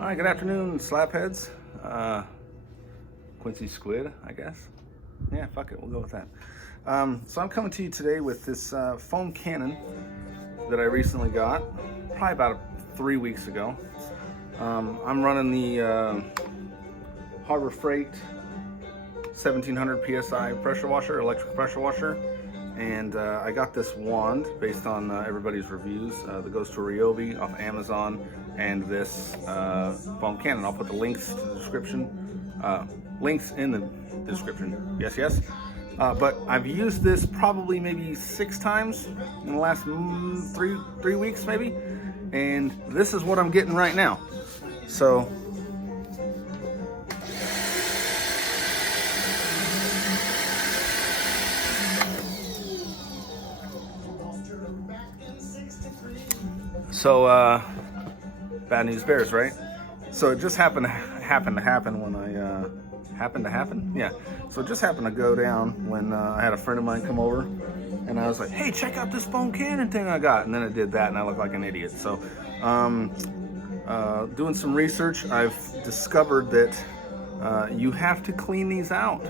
All right, good afternoon, slapheads. Quincy Squid, I guess. Yeah, fuck it, we'll go with that. So I'm coming to you today with this foam cannon that I recently got, probably about 3 weeks ago. I'm running the Harbor Freight 1700 PSI pressure washer, electric pressure washer. And I got this wand based on everybody's reviews that goes to Ryobi off Amazon, and this foam cannon. I'll put the links to the description, links in the description. Yes, yes. But I've used this probably maybe 6 times in the last three weeks maybe, and this is what I'm getting right now. So. Bad news bears, right? So it just happened to happen when I yeah. So it just happened to go down when I had a friend of mine come over, and I was like, "Hey, check out this foam cannon thing I got," and then it did that, and I looked like an idiot. So, doing some research, I've discovered that you have to clean these out.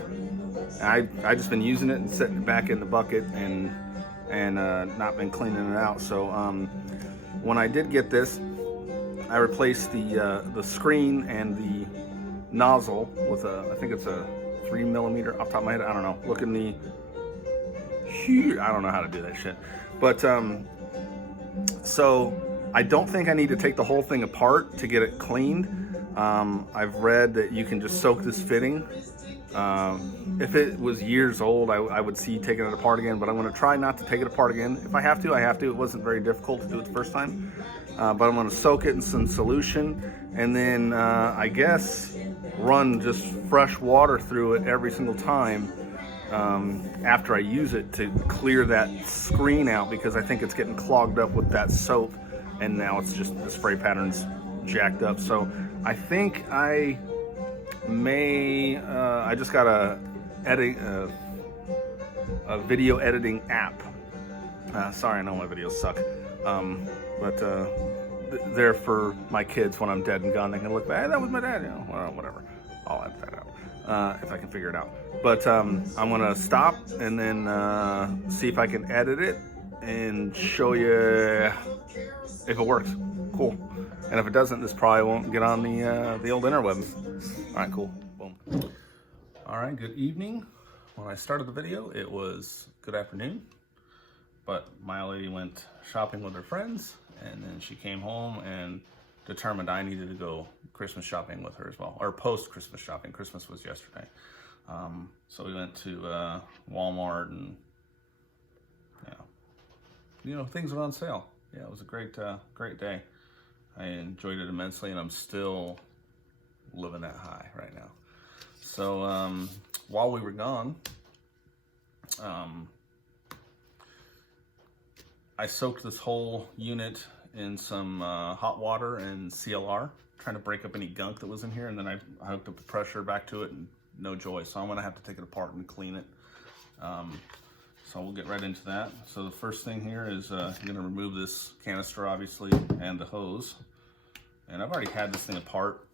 I just been using it and setting it back in the bucket and not been cleaning it out. So when I did get this, I replaced the screen and the nozzle with I think it's a 3mm off the top of my head. I don't know. Look in the I don't know how to do that shit. But so I don't think I need to take the whole thing apart to get it cleaned. I've read that you can just soak this fitting. If it was years old, I would see taking it apart again, but I'm going to try not to take it apart again. If I have to, I have to. It wasn't very difficult to do it the first time. But I'm going to soak it in some solution, and then I guess run just fresh water through it every single time after I use it to clear that screen out, because I think it's getting clogged up with that soap, and now it's just the spray pattern's jacked up. So I think I just got a video editing app. Sorry, I know my videos suck, but they're for my kids when I'm dead and gone. They can look back, hey, that was my dad, well, whatever. I'll edit that out if I can figure it out. But I'm gonna stop and then see if I can edit it and show you if it works. Cool. And if it doesn't, this probably won't get on the old interwebs. All right, cool. Boom. All right, good evening. When I started the video, it was good afternoon, but my lady went shopping with her friends, and then she came home and determined I needed to go Christmas shopping with her as well, or post-Christmas shopping. Christmas was yesterday. So we went to Walmart, and things were on sale. Yeah, it was a great day. I enjoyed it immensely, and I'm still living that high right now. So while we were gone, I soaked this whole unit in some hot water and CLR, trying to break up any gunk that was in here, and then I hooked up the pressure back to it, and no joy. So I'm gonna have to take it apart and clean it. So we'll get right into that. So the first thing here is I'm gonna remove this canister, obviously, and the hose. And I've already had this thing apart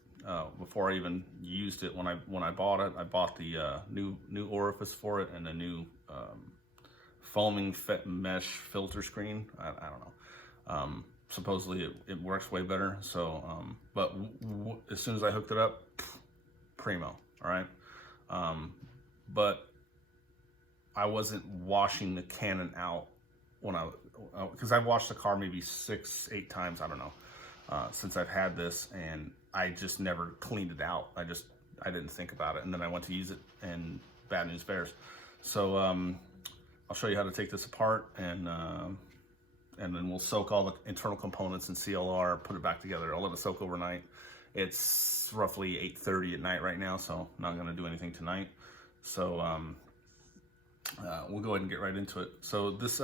before I even used it. When I bought it, I bought the new orifice for it and a new foaming mesh filter screen. I don't know. Supposedly it works way better. So, but as soon as I hooked it up, primo. All right. But I wasn't washing the cannon out because I've washed the car maybe 6-8 times, I don't know, since I've had this, and I just never cleaned it out. I didn't think about it, and then I went to use it, and bad news bears. So I'll show you how to take this apart, and then we'll soak all the internal components in CLR, put it back together. I'll let it soak overnight. It's roughly 8:30 at night right now, so I'm not gonna do anything tonight. So we'll go ahead and get right into it. So this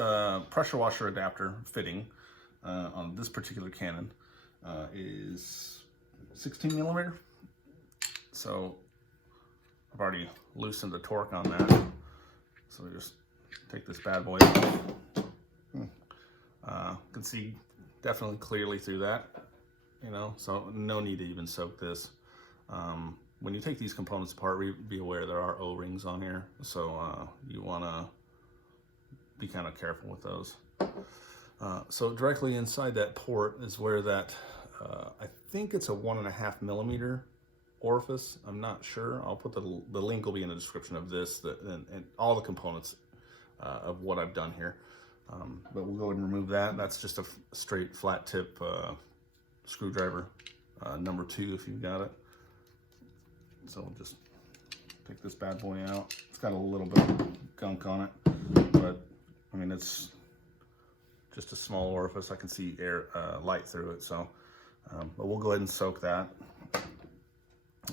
pressure washer adapter fitting on this particular cannon is 16mm. So I've already loosened the torque on that. So we just take this bad boy off. Can see definitely clearly through that. you know, so no need to even soak this. When you take these components apart, be aware there are O-rings on here, so you want to be kind of careful with those. So directly inside that port is where that, I think it's a 1.5 millimeter orifice. I'm not sure. I'll put the link will be in the description of this, and all the components of what I've done here. But we'll go ahead and remove that. That's just a straight flat tip screwdriver, number 2 if you've got it. So we'll just take this bad boy out. It's got a little bit of gunk on it, but I mean, it's just a small orifice. I can see air, light through it. So, but we'll go ahead and soak that.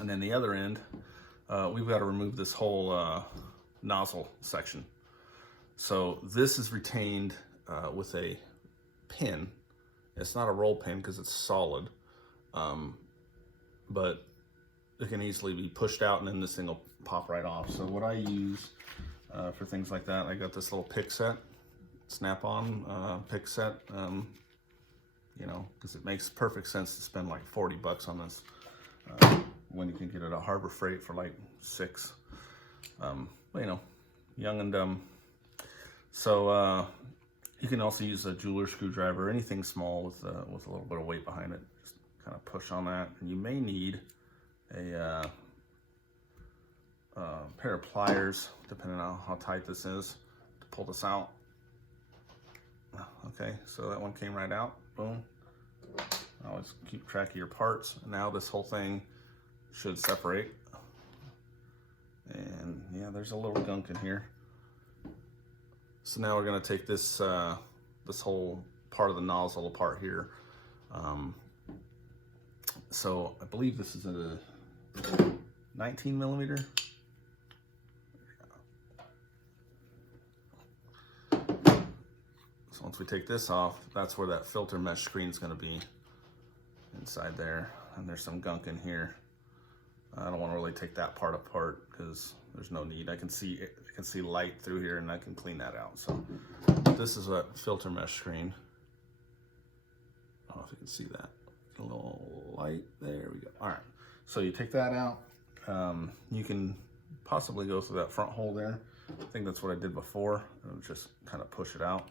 And then the other end, we've got to remove this whole nozzle section. So this is retained with a pin. It's not a roll pin because it's solid, but it can easily be pushed out and then this thing will pop right off. So what I use for things like that, I got this little pick set, snap-on pick set, you know, because it makes perfect sense to spend like 40 bucks on this when you can get it at Harbor Freight for like 6. But, you know, young and dumb. So you can also use a jeweler screwdriver, anything small with a little bit of weight behind it. Just kind of push on that, and you may need a pair of pliers, depending on how tight this is, to pull this out. Okay, so that one came right out. Boom. Always keep track of your parts. Now this whole thing should separate. And yeah, there's a little gunk in here. So now we're going to take this this whole part of the nozzle apart here. So I believe this is a 19 millimeter. So once we take this off, that's where that filter mesh screen is going to be, inside there. And there's some gunk in here. I don't want to really take that part apart because there's no need. I can see light through here, and I can clean that out. So this is a filter mesh screen. I don't know if you can see that. A little light. There we go. All right. So you take that out. You can possibly go through that front hole there. I think that's what I did before. And just kind of push it out.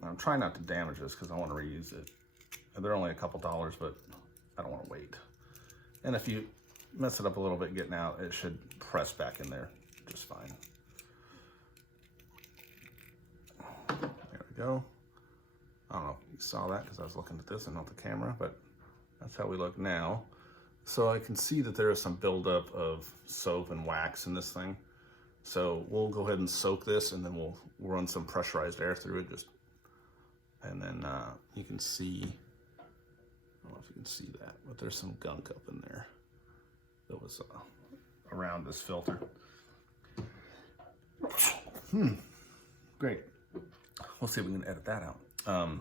I'm trying not to damage this because I want to reuse it. And they're only a couple dollars, but I don't want to wait. And if you mess it up a little bit getting out, it should press back in there just fine. There we go. I don't know if you saw that because I was looking at this and not the camera, but that's how we look now. So I can see that there is some buildup of soap and wax in this thing. So we'll go ahead and soak this, and then we'll run some pressurized air through it, and then you can see, I don't know if you can see that, but there's some gunk up in there that was around this filter. Great. We'll see if we can edit that out.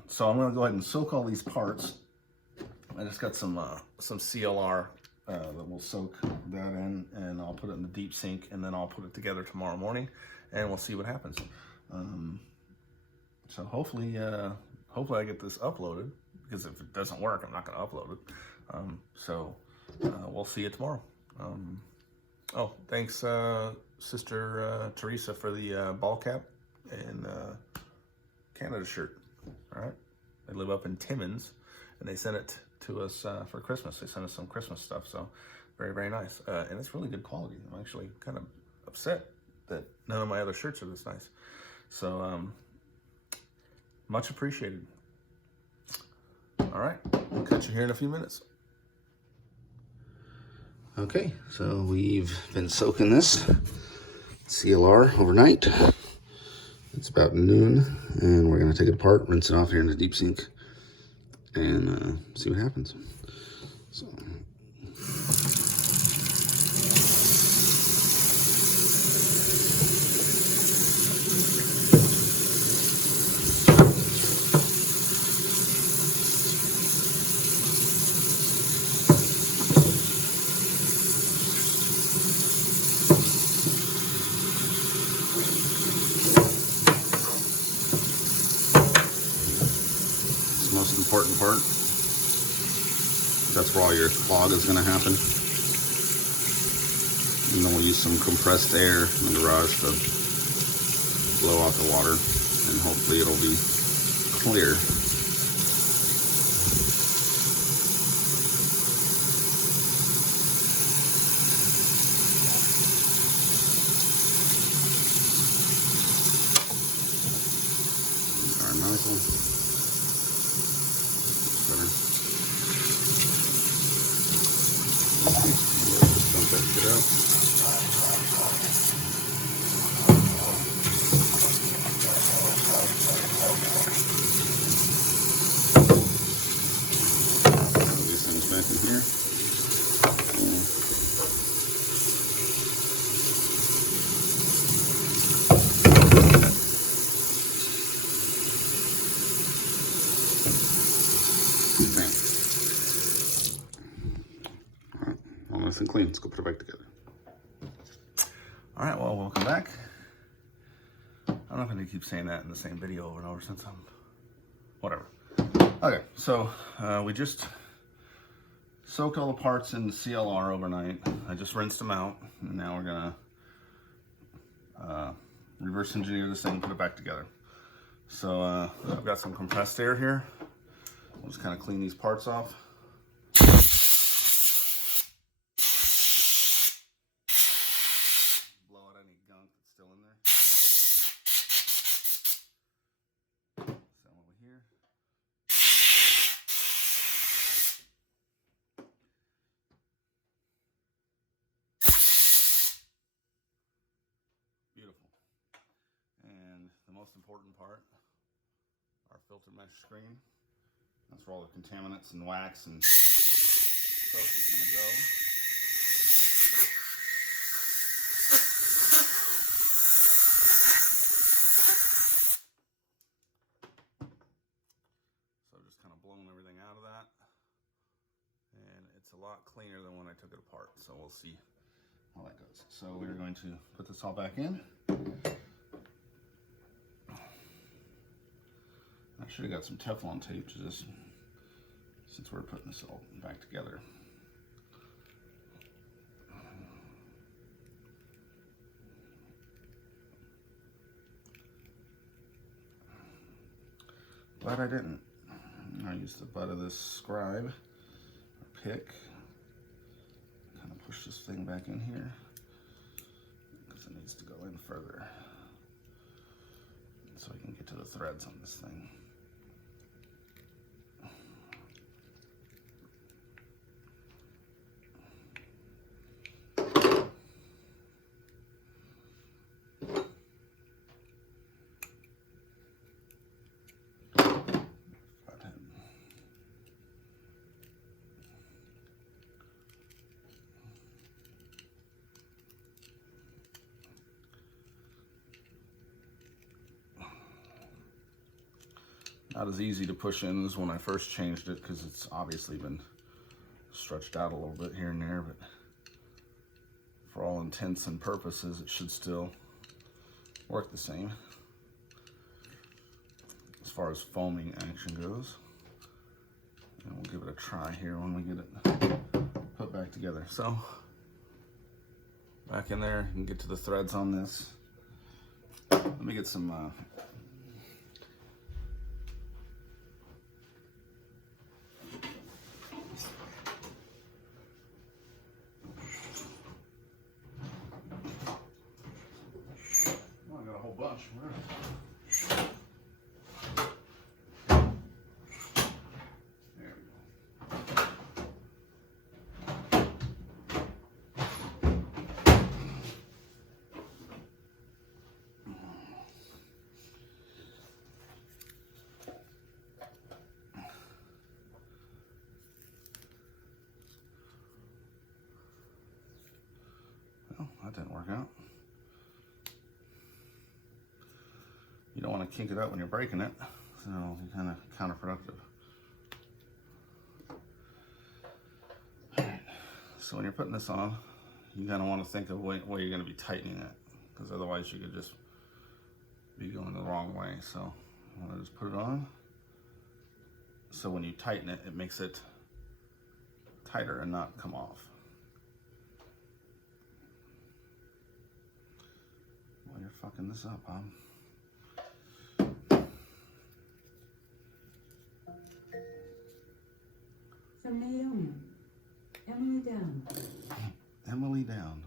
So I'm gonna go ahead and soak all these parts. I just got some CLR that will soak that in, and I'll put it in the deep sink, and then I'll put it together tomorrow morning, and we'll see what happens. So hopefully I get this uploaded, because if it doesn't work, I'm not going to upload it. We'll see you tomorrow. Oh, thanks, Sister Teresa, for the ball cap and Canada shirt. All right, they live up in Timmins, and they sent it to us for Christmas. They sent us some Christmas stuff, so very, very nice. And it's really good quality. I'm actually kind of upset that none of my other shirts are this nice. So much appreciated. All right, I'll catch you here in a few minutes. Okay, so we've been soaking this CLR overnight. It's about noon, and we're gonna take it apart, rinse it off here in the deep sink, and see what happens. So. important part. That's where all your clog is going to happen. And then we'll use some compressed air in the garage to blow out the water, and hopefully it'll be clear. Our nozzle. Better. Just dump that shit out. These things back in here. All nice and clean. Let's go put it back together. All right, well, welcome back. I don't know if I need to keep saying that in the same video over and over since I'm, whatever. Okay, so we just soaked all the parts in CLR overnight. I just rinsed them out, and now we're gonna reverse engineer this thing and put it back together. So I've got some compressed air here. We'll just kind of clean these parts off. Blow out any gunk that's still in there. Some over here. Beautiful. And the most important part, our filter mesh screen. That's where all the contaminants and wax and soap is going to go. So just kind of blowing everything out of that. And it's a lot cleaner than when I took it apart. So we'll see how that goes. So we're going to put this all back in. I should have got some Teflon tape to this, since we're putting this all back together. But I didn't. I used the butt of this scribe, or pick, kind of push this thing back in here, because it needs to go in further, so I can get to the threads on this thing. Not as easy to push in as when I first changed it, because it's obviously been stretched out a little bit here and there, but for all intents and purposes, it should still work the same as far as foaming action goes. And we'll give it a try here when we get it put back together. So back in there, you can get to the threads on this. Let me get some bunch. There we go. Well, that didn't work out. You don't want to kink it up when you're breaking it, so it'll be kind of counterproductive. Alright, so when you're putting this on, you kind of want to think of where you're going to be tightening it, because otherwise you could just be going the wrong way. So I'm going to just put it on, so when you tighten it, it makes it tighter and not come off. Well, you're fucking this up, Bob. So Naomi, Emily down. Emily down.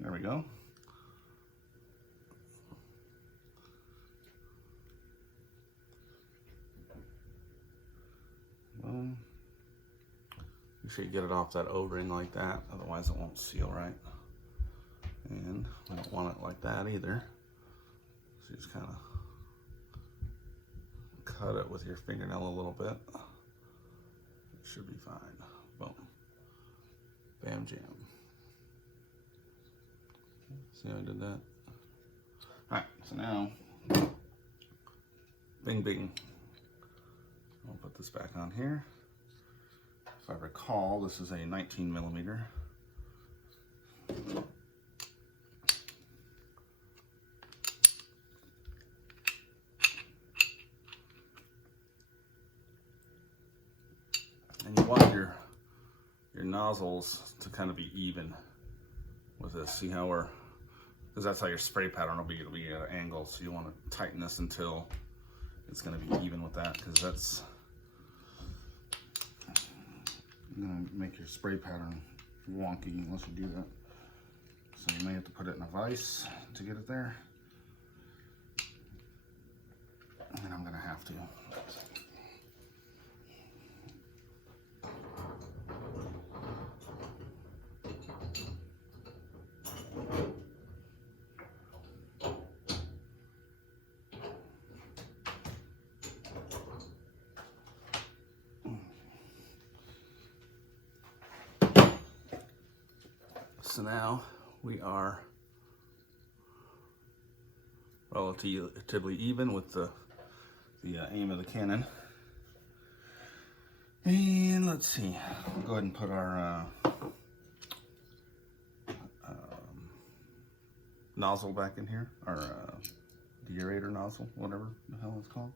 There we go. You should get it off that O-ring like that, otherwise it won't seal right. And we don't want it like that either. So you just kind of cut it with your fingernail a little bit. It should be fine. Boom. Bam jam. See how I did that? Alright, so now, bing bing. I'll put this back on here. If I recall, this is a 19 millimeter. And you want your nozzles to kind of be even with this. See how we're, because that's how your spray pattern will be. It'll be at an angle, so you want to tighten this until it's going to be even with that, because that's going to make your spray pattern wonky unless you do that. So you may have to put it in a vise to get it there. And I'm going to have to. So now we are relatively even with the aim of the cannon. And let's see, we'll go ahead and put our nozzle back in here, our deaerator nozzle, whatever the hell it's called.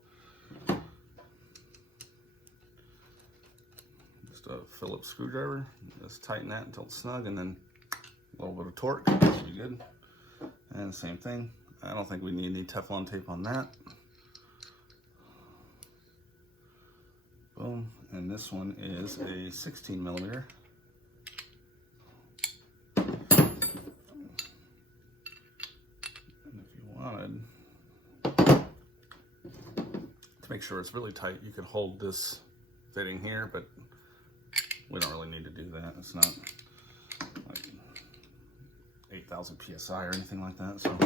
Just a Phillips screwdriver, just tighten that until it's snug, and then a little bit of torque, should be good. And same thing, I don't think we need any Teflon tape on that. Boom, and this one is a 16 millimeter. And if you wanted to make sure it's really tight, you could hold this fitting here, but we don't really need to do that. It's not like 8,000 PSI or anything like that. So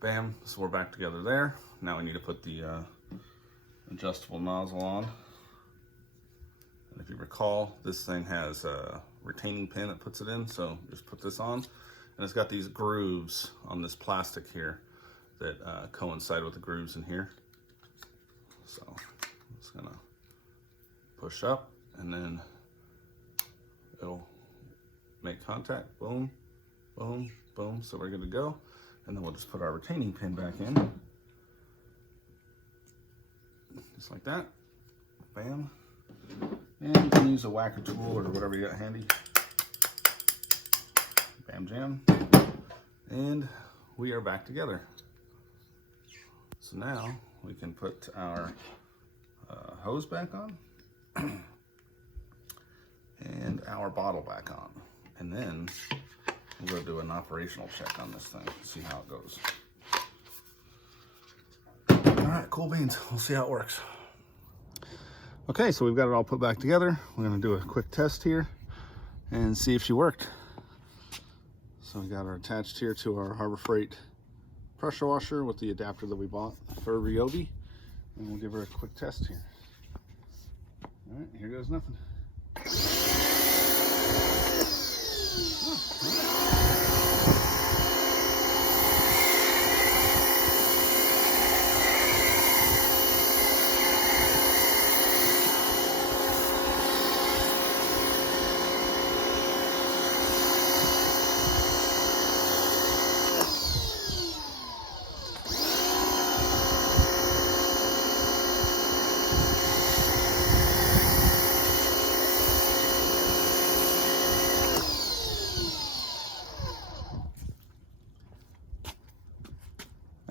bam, so we're back together there. Now we need to put the adjustable nozzle on. And if you recall, this thing has a retaining pin that puts it in, so just put this on. And it's got these grooves on this plastic here that coincide with the grooves in here. So it's gonna push up and then it'll make contact, boom, boom, boom. So we're good to go. And then we'll just put our retaining pin back in. Just like that, bam. And you can use a whacker tool or whatever you got handy. Bam jam. And we are back together. So now we can put our hose back on and our bottle back on. And then we'll go do an operational check on this thing, see how it goes. All right, cool beans. We'll see how it works. Okay, so we've got it all put back together. We're gonna do a quick test here and see if she worked. So we got her attached here to our Harbor Freight pressure washer with the adapter that we bought for Ryobi. And we'll give her a quick test here. All right, here goes nothing.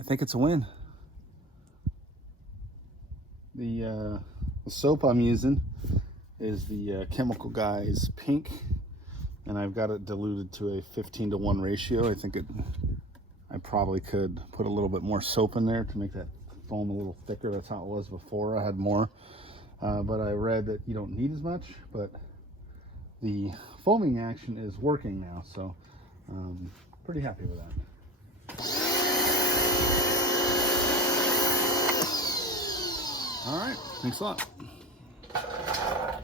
think it's a win. The soap I'm using is the Chemical Guys Pink, and I've got it diluted to a 15-to-1 ratio. I probably could put a little bit more soap in there to make that foam a little thicker. That's how it was before. I had more, but I read that you don't need as much, but the foaming action is working now, so pretty happy with that. All right, thanks a lot.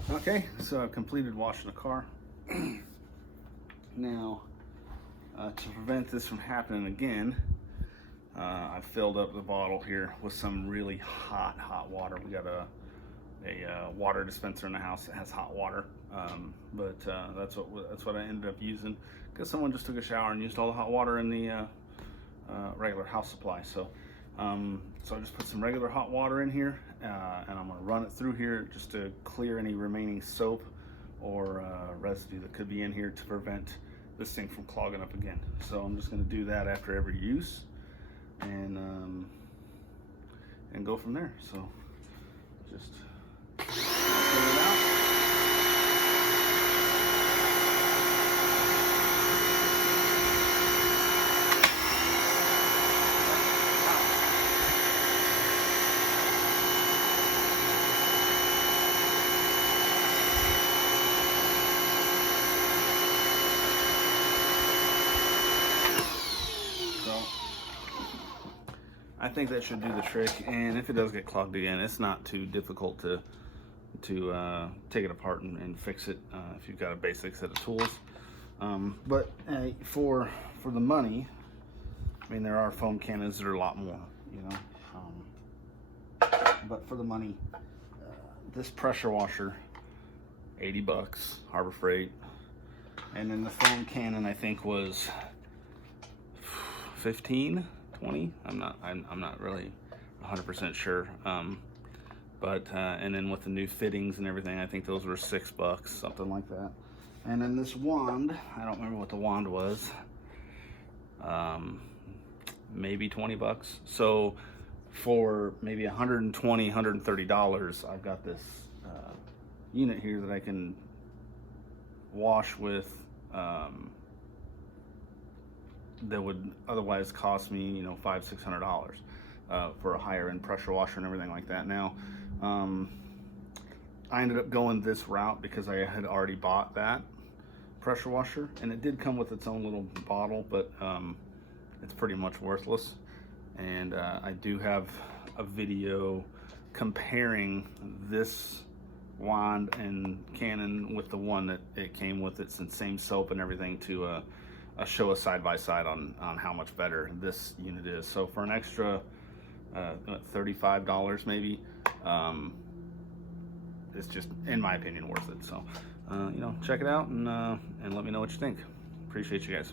Okay, so I've completed washing the car. Now, to prevent this from happening again, I've filled up the bottle here with some really hot water. We got a water dispenser in the house that has hot water, but that's what I ended up using because someone just took a shower and used all the hot water in the regular house supply. So I just put some regular hot water in here, and I'm gonna run it through here just to clear any remaining soap or residue that could be in here to prevent this thing from clogging up again. So I'm just gonna do that after every use, and go from there. So just clean it out. I think that should do the trick, and if it does get clogged again, it's not too difficult to take it apart and fix it if you've got a basic set of tools. But for the money, I mean, there are foam cannons that are a lot more, you know. But for the money, this pressure washer, $80, Harbor Freight, and then the foam cannon I think was 15. 20. I'm not really 100% sure. But and then with the new fittings and everything, I think those were $6, something like that. And then this wand, I don't remember what the wand was. Maybe $20. So for maybe $120, $130, I've got this unit here that I can wash with. That would otherwise cost me, you know, $500-600 for a higher end pressure washer and everything like that. Now, I ended up going this route because I had already bought that pressure washer, and it did come with its own little bottle, but it's pretty much worthless. And I do have a video comparing this wand and cannon with the one that it came with. It's the same soap and everything to show a side-by-side on how much better this unit is. So for an extra $35 maybe, it's just, in my opinion, worth it. So you know, check it out and let me know what you think. Appreciate you guys.